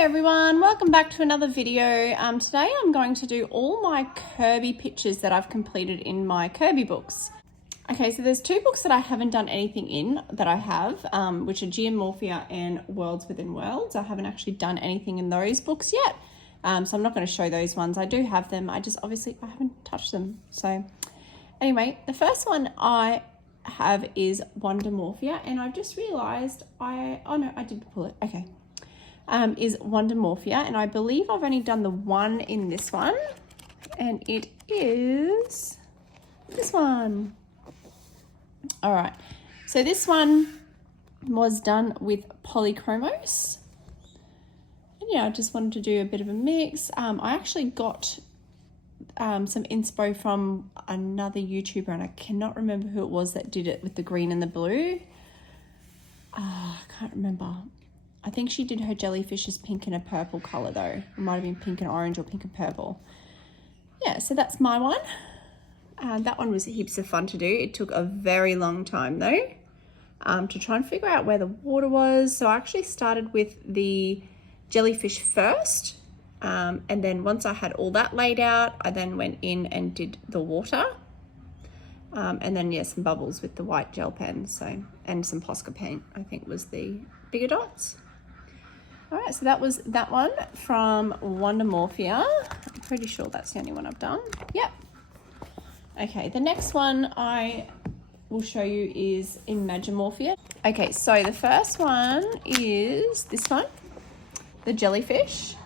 Hi everyone, welcome back to another video. Today I'm going to do all my Kerby pictures that I've completed in my Kerby books. Okay, so there's two books that I haven't done anything in that I have, which are Morphia and Worlds Within Worlds. I haven't actually done anything in those books yet, so I'm not going to show those ones. I do have them, I haven't touched them. So anyway, the first one I have is Morphia, and I've just realized I did pull it. Okay. Is Morphia, and I believe I've only done the one in this one, and it is this one. All right, so this one was done with polychromos, and yeah, I just wanted to do a bit of a mix. I actually got some inspo from another YouTuber, and I cannot remember who it was that did it with the green and the blue. I can't remember. I think she did her jellyfishes pink and a purple colour though. It might have been pink and orange or pink and purple. Yeah, so that's my one. That one was heaps of fun to do. It took a very long time though, to try and figure out where the water was. So I actually started with the jellyfish first. And then once I had all that laid out, I then went in and did the water. And then yeah, some bubbles with the white gel pen. So, and some Posca paint, I think was the bigger dots. All right, so that was that one from Morphia. I'm pretty sure that's the only one I've done. Yep. Okay, the next one I will show you is Mythomorphia. Okay, so the first one is this one, the jellyfish.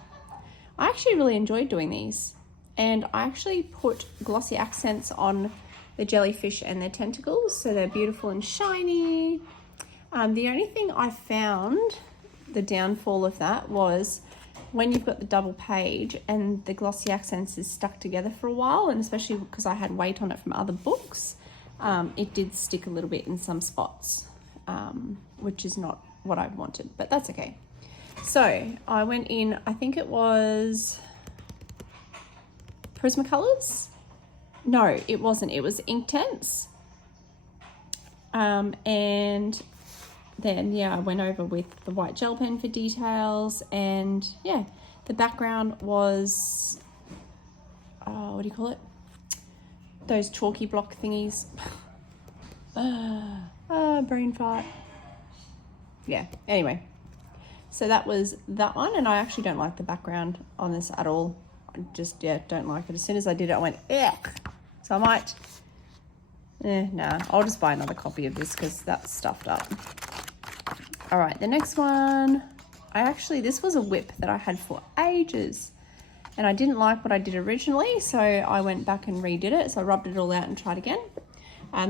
I actually really enjoyed doing these, and I actually put glossy accents on the jellyfish and their tentacles, so they're beautiful and shiny. The only thing I found, the downfall of that, was when you've got the double page and the glossy accents is stuck together for a while, and especially because I had weight on it from other books, it did stick a little bit in some spots, which is not what I wanted, but that's okay. So I went in, I think it was Prismacolors. No, it wasn't. It was Inktense. And then, yeah, I went over with the white gel pen for details. And, yeah, the background was, what do you call it? Those chalky block thingies. Brain fart. Yeah, anyway. So that was that one. And I actually don't like the background on this at all. I just, yeah, don't like it. As soon as I did it, I went, ugh. So I might, nah, I'll just buy another copy of this because that's stuffed up. All right, the next one, this was a whip that I had for ages, and I didn't like what I did originally, so I went back and redid it. So I rubbed it all out and tried again.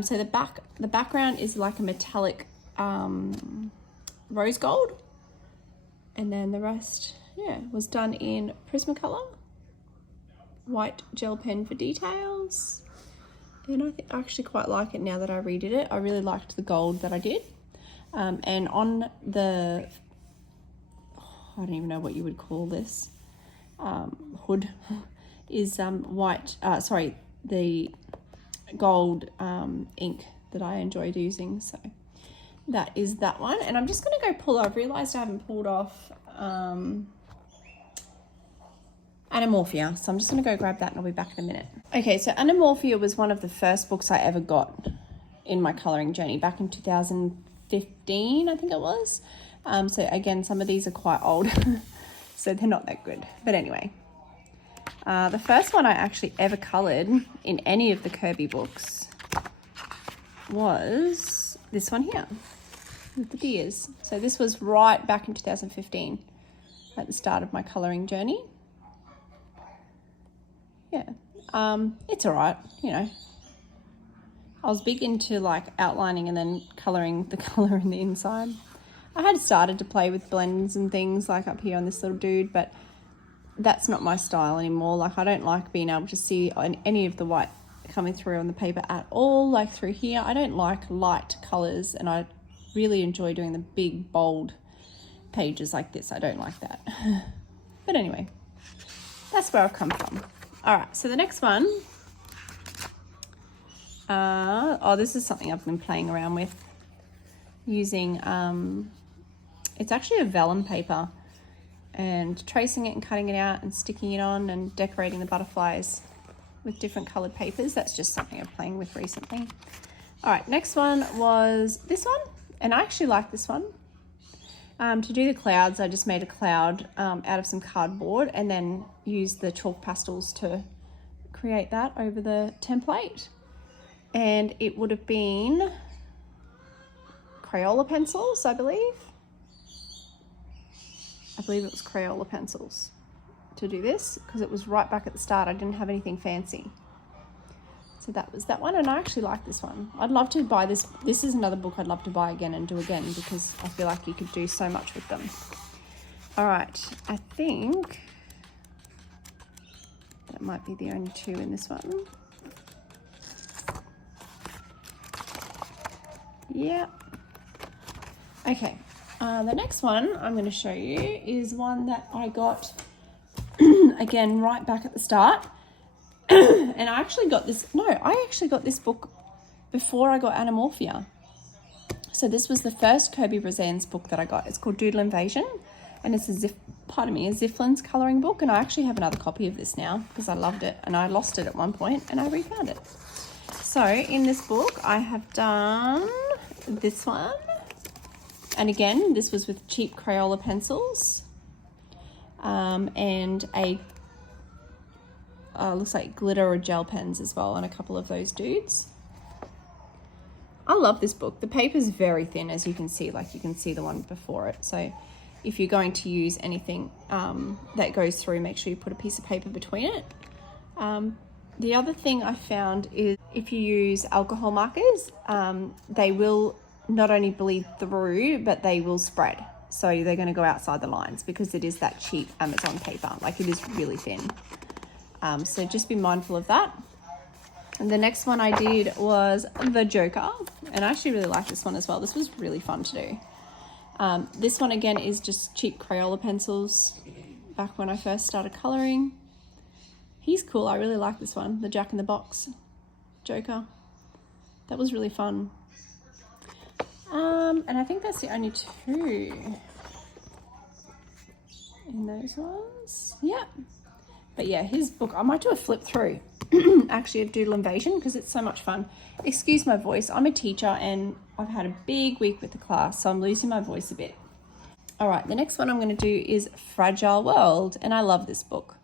So the background is like a metallic rose gold, and then the rest, yeah, was done in Prismacolor, white gel pen for details. And I think I actually quite like it now that I redid it. I really liked the gold that I did. And on the, I don't even know what you would call this, hood, is the gold ink that I enjoyed using. So that is that one. And I'm just going to go pull, I've realized I haven't pulled off Anamorphia, so I'm just going to go grab that and I'll be back in a minute. Okay, so Anamorphia was one of the first books I ever got in my colouring journey back in 2015, I think it was. So again, some of these are quite old, so they're not that good. But anyway, the first one I actually ever coloured in any of the Kerby books was this one here, with the deers. So this was right back in 2015, at the start of my colouring journey. Yeah, it's all right, you know. I was big into like outlining and then colouring the colour in the inside. I had started to play with blends and things like up here on this little dude, but that's not my style anymore. Like, I don't like being able to see any of the white coming through on the paper at all, like through here. I don't like light colours, and I really enjoy doing the big, bold pages like this. I don't like that. But anyway, that's where I've come from. All right, so the next one, this is something I've been playing around with using, it's actually a vellum paper, and tracing it and cutting it out and sticking it on and decorating the butterflies with different coloured papers. That's just something I'm playing with recently. All right, next one was this one, and I actually like this one. To do the clouds, I just made a cloud out of some cardboard and then used the chalk pastels to create that over the template. And it would have been Crayola pencils, I believe. I believe it was Crayola pencils to do this because it was right back at the start. I didn't have anything fancy. So that was that one, and I actually like this one. I'd love to buy this. This is another book I'd love to buy again and do again because I feel like you could do so much with them. All right, I think that might be the only two in this one. Yeah. Okay, the next one I'm going to show you is one that I got, again, right back at the start. And I actually got this, I actually got this book before I got Anamorphia. So this was the first Kerby Rosanes book that I got. It's called Doodle Invasion, and it's a Ziflin's colouring book, and I actually have another copy of this now because I loved it, and I lost it at one point, and I refound it. So in this book, I have done this one, and again, this was with cheap Crayola pencils, and a looks like glitter or gel pens as well, and a couple of those dudes. I love this book. The paper's very thin, as you can see, like you can see the one before it. So if you're going to use anything that goes through, make sure you put a piece of paper between it. The other thing I found is if you use alcohol markers, they will not only bleed through, but they will spread. So they're going to go outside the lines because it is that cheap Amazon paper. Like, it is really thin. So just be mindful of that. And the next one I did was the Joker, and I actually really like this one as well. This was really fun to do. This one again is just cheap Crayola pencils back when I first started colouring. He's cool. I really like this one, the Jack in the Box Joker. That was really fun. And I think that's the only two in those ones. Yep. But yeah, his book, I might do a flip through actually of Doodle Invasion because it's so much fun. Excuse my voice, I'm a teacher and I've had a big week with the class, so I'm losing my voice a bit. All right, the next one I'm going to do is Fragile World, and I love this book.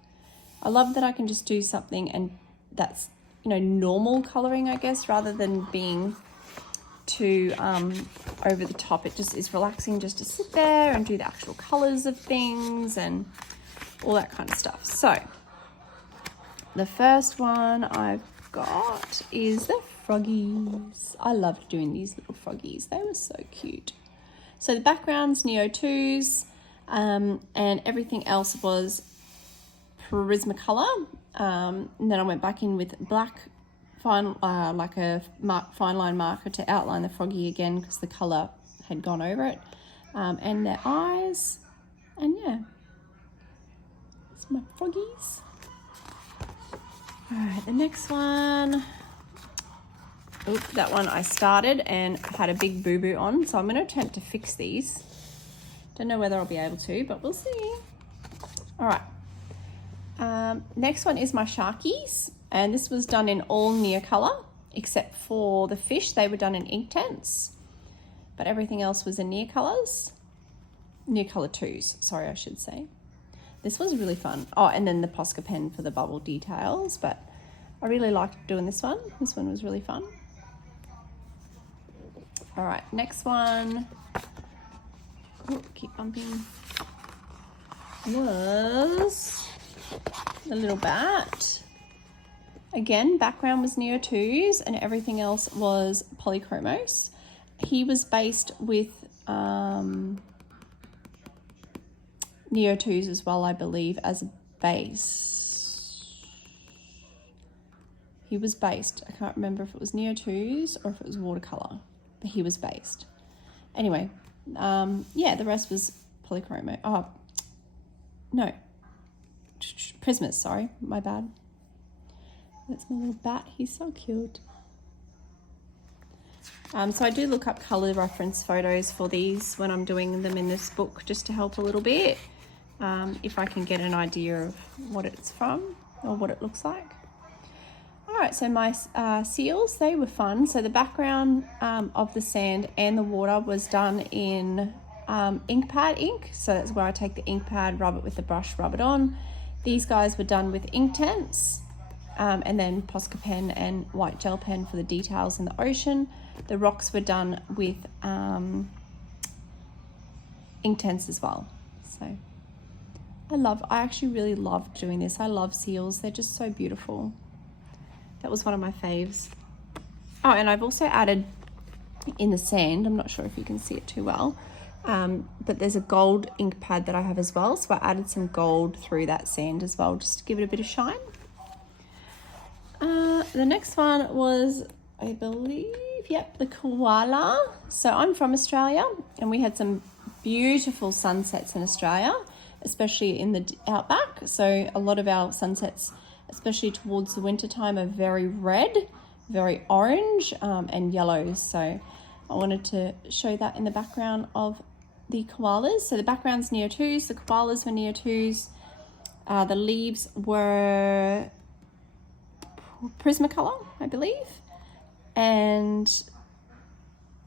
I love that I can just do something and that's, normal colouring, I guess, rather than being too over the top. It just is relaxing just to sit there and do the actual colours of things and all that kind of stuff. So the first one I've got is the froggies. I loved doing these little froggies. They were so cute. So the background's Neo 2s, and everything else was Prismacolor. And then I went back in with black fine, like a fine line marker to outline the froggy again because the colour had gone over it. And their eyes, and yeah, it's my froggies. All right, the next one. Oop, that one I started and had a big boo-boo on, so I'm going to attempt to fix these. Don't know whether I'll be able to, but we'll see. All right. Next one is my Sharkies, and this was done in all Neocolor, except for the fish. They were done in Inktense, but everything else was in Neocolors. Neocolor 2s, sorry, I should say. This was really fun. Oh, and then the Posca pen for the bubble details, but I really liked doing this one. This one was really fun. All right, next one. Oh, keep bumping. Was the little bat. Again, background was Neo 2s and everything else was Polychromos. He was based with Neo 2s as well, I believe, as a base. He was based. I can't remember if it was Neo 2s or if it was watercolor, but he was based. Anyway, yeah, the rest was Polychromo. Oh, no. Prismas, sorry, my bad. That's my little bat. He's so cute. So I do look up colour reference photos for these when I'm doing them in this book just to help a little bit. if I can get an idea of what it's from or what it looks like. All right, so my seals, they were fun. So the background of the sand and the water was done in ink pad ink. So that's where I take the ink pad, rub it with the brush, rub it on. These guys were done with Inktense, and then Posca pen and white gel pen for the details in the ocean. The rocks were done with Inktense as well. So I actually really love doing this. I love seals. They're just so beautiful. That was one of my faves. Oh, and I've also added in the sand, I'm not sure if you can see it too well, but there's a gold ink pad that I have as well. So I added some gold through that sand as well, just to give it a bit of shine. The next one was, I believe, yep, the koala. So I'm from Australia, and we had some beautiful sunsets in Australia, especially in the outback. So a lot of our sunsets, especially towards the winter time, are very red, very orange, and yellow. So I wanted to show that in the background of the koalas. So the background's Neo 2s, the koalas were Neo 2s. The leaves were Prismacolor, I believe. And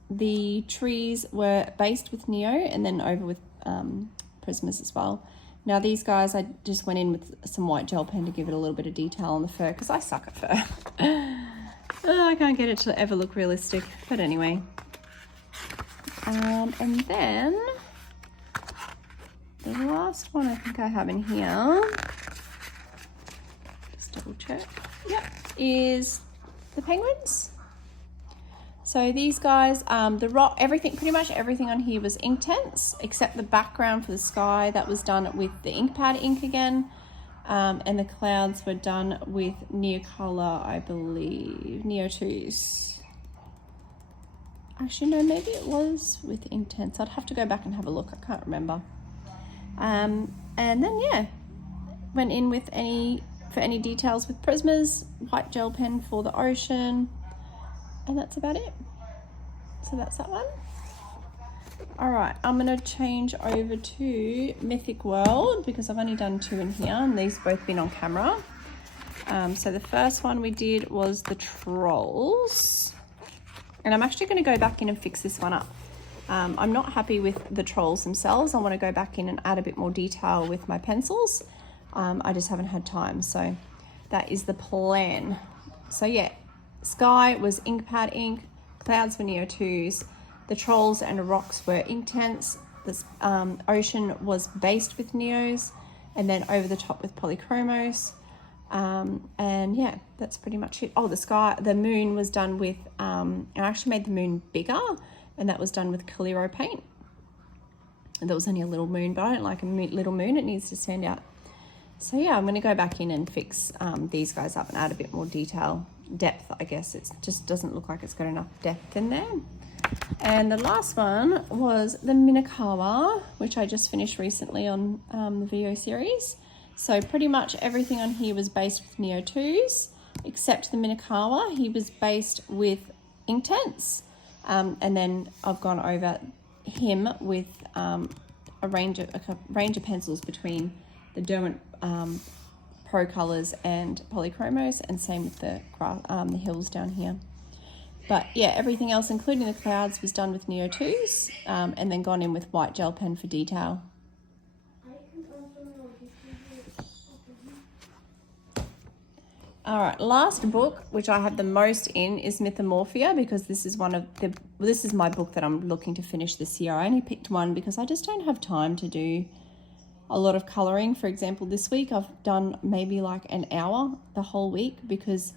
the trees were based with Neo and then over with Prismas as well. Now these guys, I just went in with some white gel pen to give it a little bit of detail on the fur, because I suck at fur. I can't get it to ever look realistic, but anyway. And then the last one I think I have in here, just double check, yep, is the penguins. So these guys, the rock, everything, pretty much everything on here was Inktense, except the background for the sky that was done with the ink pad ink again. And the clouds were done with Neocolor, I believe, Neo 2s. Actually, no, maybe it was with Inktense. I'd have to go back and have a look. I can't remember. And then, yeah, went in with for any details with Prismas, white gel pen for the ocean. And that's about it. So that's that one. All right, I'm gonna change over to Mythic World because I've only done 2 in here and these both been on camera. So the first one we did was the trolls. And I'm actually gonna go back in and fix this one up. I'm not happy with the trolls themselves. I wanna go back in and add a bit more detail with my pencils. I just haven't had time, so that is the plan. So yeah. Sky was ink pad ink, clouds were Neo 2s, the trolls and rocks were Inktense, the ocean was based with Neos, and then over the top with Polychromos. And yeah, that's pretty much it. Oh, the moon was done with, I actually made the moon bigger, and that was done with Calero paint. And there was only a little moon, but I don't like a little moon, it needs to stand out. So yeah, I'm going to go back in and fix these guys up and add a bit more depth, I guess. It just doesn't look like it's got enough depth in there. And the last one was the Minakawa, which I just finished recently on the video series. So pretty much everything on here was based with Neo 2s, except the Minakawa. He was based with Inktense. And then I've gone over him with a range of pencils between the Derwent Pro Colors and Polychromos, and same with the hills down here. But yeah, everything else, including the clouds, was done with Neo 2s, and then gone in with white gel pen for detail. All right, last book, which I have the most in, is Mythomorphia, because this is this is my book that I'm looking to finish this year. I only picked one because I just don't have time to do a lot of coloring. For example, this week I've done maybe like an hour the whole week because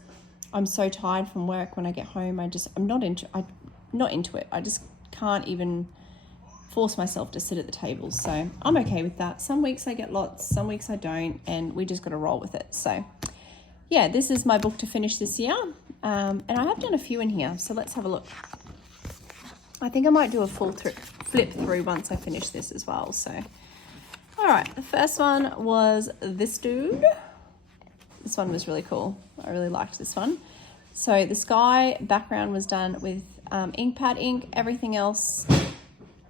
I'm so tired from work. When I get home, I'm not into it. I just can't even force myself to sit at the table. So I'm okay with that. Some weeks I get lots, some weeks I don't, and we just got to roll with it. So yeah, this is my book to finish this year. And I have done a few in here, so let's have a look. I think I might do a full flip through once I finish this as well. So all right, the first one was this dude. This one was really cool. I really liked this one. So the sky background was done with ink pad ink. Everything else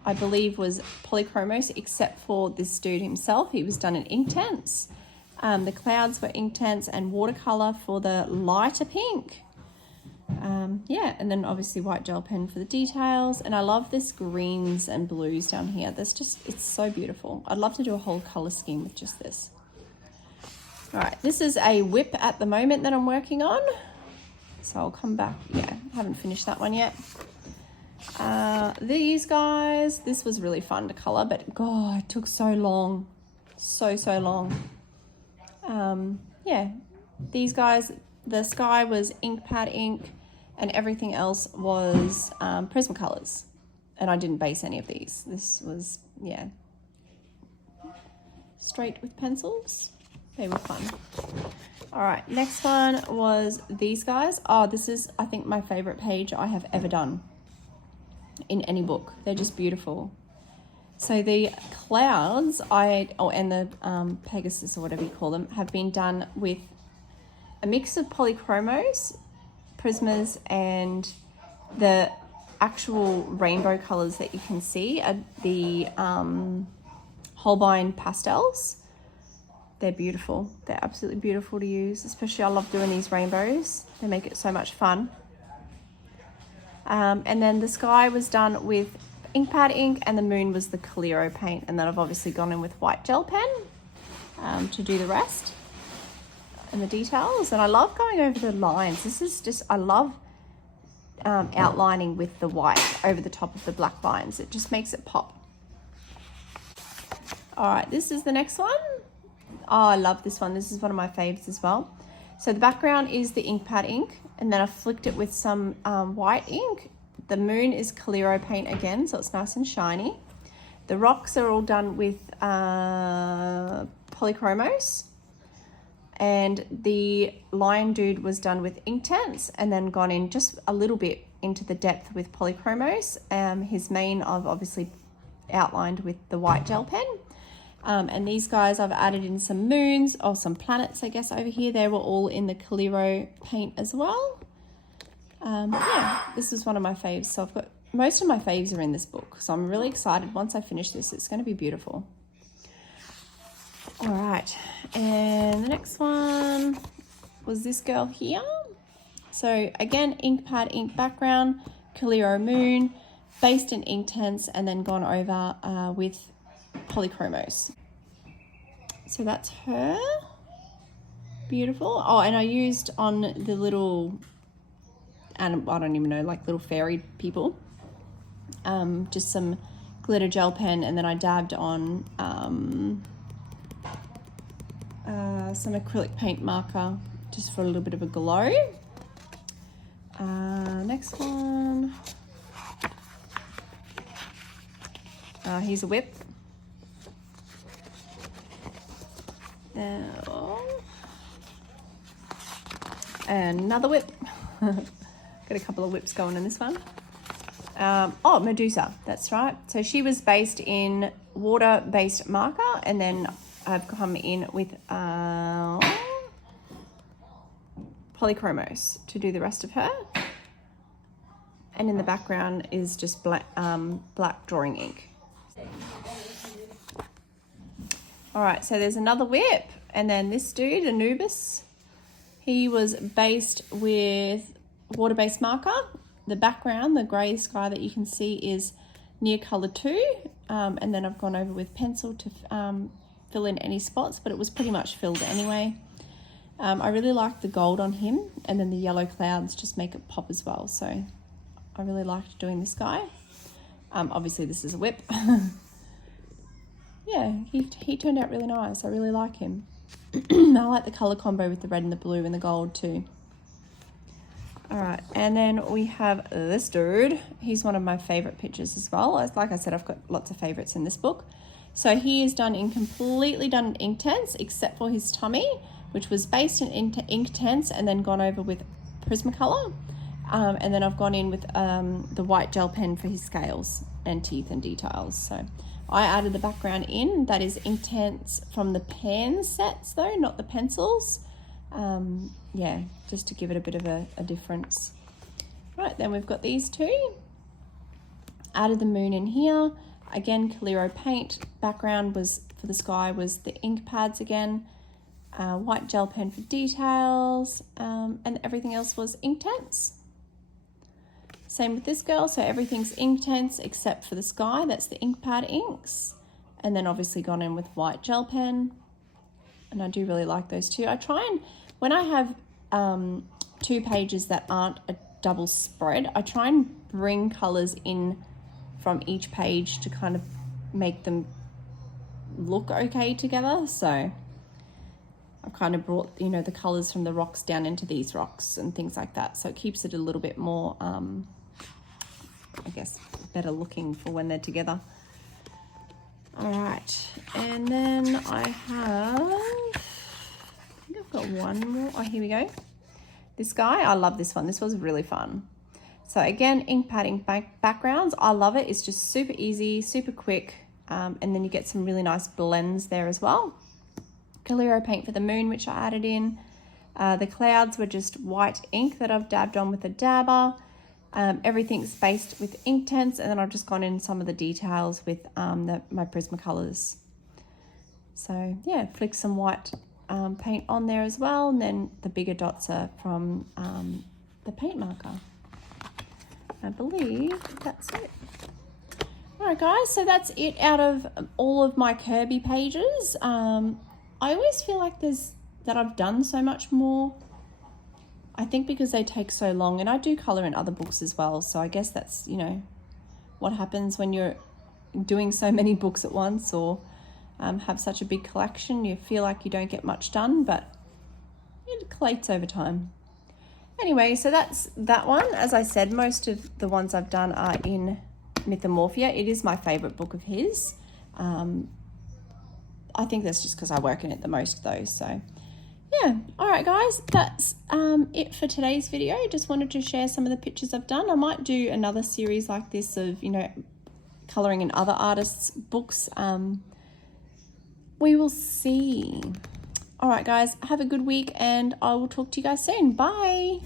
I believe was polychromos, except for this dude himself. He was done in Inktense. The clouds were Inktense and watercolor for the lighter pink. Yeah, and then obviously white gel pen for the details. And I love this greens and blues down here. It's so beautiful. I'd love to do a whole color scheme with just this. All right, this is a whip at the moment that I'm working on. So I'll come back. Yeah, haven't finished that one yet. These guys, this was really fun to color, but God, it took so long. So long. Yeah, these guys, the sky was ink pad ink and everything else was Prismacolors. And I didn't base any of these. This was, yeah, straight with pencils. They were fun. All right, next one was these guys. Oh, this is, I think, my favorite page I have ever done in any book. They're just beautiful. So the clouds, and the Pegasus or whatever you call them, have been done with a mix of polychromos, prismas, and the actual rainbow colors that you can see are the Holbein pastels. They're beautiful. They're absolutely beautiful to use. Especially I love doing these rainbows. They make it so much fun. And then the sky was done with ink pad ink and the moon was the Calero paint. And then I've obviously gone in with white gel pen to do the rest and the details. And I love going over the lines. This is just, I love outlining with the white over the top of the black lines. It just makes it pop. All right, this is the next one. Oh, I love this one. This is one of my faves as well. So the background is the ink pad ink, and then I flicked it with some white ink. The moon is Calero paint again, so it's nice and shiny. The rocks are all done with polychromos, and the lion dude was done with Inktense and then gone in just a little bit into the depth with polychromos. His mane I've obviously outlined with the white gel pen. And these guys I've added in some moons or some planets, I guess, over here. They were all in the Calero paint as well. Yeah, this is one of my faves. So I've got most of my faves are in this book. So I'm really excited. Once I finish this, it's going to be beautiful. All right. And the next one was this girl here. So again, ink pad, ink background, Calero moon, based in Inktense, and then gone over with polychromos. So that's her. Beautiful. Oh, and I used on the little, and I don't even know, like little fairy people, just some glitter gel pen, and then I dabbed on some acrylic paint marker just for a little bit of a glow. Next one. Here's a whip. And another whip. Got a couple of whips going in this one. Oh, Medusa, that's right. So she was based in water-based marker, and then I've come in with polychromos to do the rest of her. And in the background is just black drawing ink. All right, so there's another whip, and then this dude, Anubis, he was based with water-based marker. The background, the grey sky that you can see, is near color 2, and then I've gone over with pencil to fill in any spots, but it was pretty much filled anyway. I really like the gold on him, and then the yellow clouds just make it pop as well, so I really liked doing this guy. Obviously this is a whip. Yeah, he turned out really nice. I really like him. I like the colour combo with the red and the blue and the gold too. All right, and then we have this dude. He's one of my favourite pictures as well. Like I said, I've got lots of favourites in this book. So he is completely done in Inktense, except for his tummy, which was based in Inktense and then gone over with Prismacolor. And then I've gone in with the white gel pen for his scales and teeth and details. So I added the background in. That is Inktense from the pen sets though, not the pencils. Yeah, just to give it a bit of a difference. Right, then we've got these two. Added the moon in here. Again, Kerby paint. Background was for the sky was the ink pads again. White gel pen for details, and everything else was Inktense. Same with this girl, so everything's Inktense except for the sky, that's the ink pad inks. And then obviously gone in with white gel pen, and I do really like those too. I try and, when I have 2 pages that aren't a double spread, I try and bring colours in from each page to kind of make them look okay together. So I've kind of brought, you know, the colours from the rocks down into these rocks and things like that. So it keeps it a little bit more, I guess, better looking for when they're together. All right, and then I think I've got one more. Oh, here we go. This guy, I love this one. This was really fun. So again, ink padding backgrounds. I love it. It's just super easy, super quick. And then you get some really nice blends there as well. Kerby paint for the moon, which I added in. The clouds were just white ink that I've dabbed on with a dabber. Everything's based with Inktense, and then I've just gone in some of the details with my Prismacolors. So yeah, flick some white paint on there as well, and then the bigger dots are from the paint marker. I believe that's it. All right, guys, so that's it out of all of my Kerby pages. I always feel like that I've done so much more. I think because they take so long, and I do colour in other books as well, so I guess that's, you know, what happens when you're doing so many books at once, or have such a big collection. You feel like you don't get much done, but it collates over time. Anyway, so that's that one. As I said, most of the ones I've done are in Mythomorphia. It is my favourite book of his. I think that's just because I work in it the most though, so yeah. All right, guys, that's it for today's video. Just wanted to share some of the pictures I've done. I might do another series like this of, you know, colouring in other artists' books. We will see. All right, guys, have a good week, and I will talk to you guys soon. Bye.